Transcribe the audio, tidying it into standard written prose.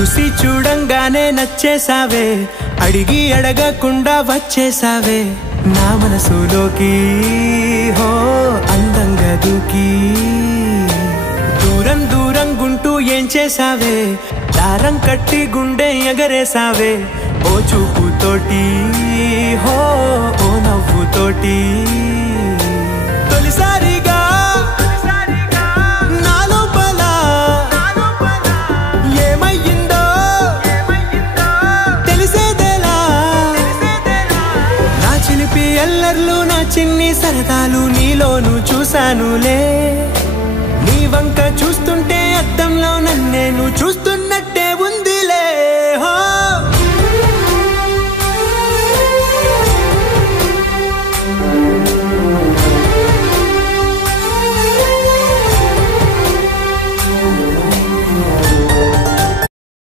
చూసి చూడంగానే నచ్చేసావే అడిగి అడగకుండా వచ్చేసావే నా మనసులోకి హో అందంగా దూకి దూరం దూరం గుంటూ ఏం చేసావే దారం కట్టి గుండె ఎగరేసావే ఓ చూపుతోటి హో ఓ నవ్వుతోటి తొలిసారిగా నా లోపల ఏమయ్యిందో తెలిసేదేలా నా చిలిపి అల్లర్లు నా చిన్ని సరదాలు నీలోను చూశానులే నీ వంక చూస్తుంటే అద్దంలో నన్నే నువ్వు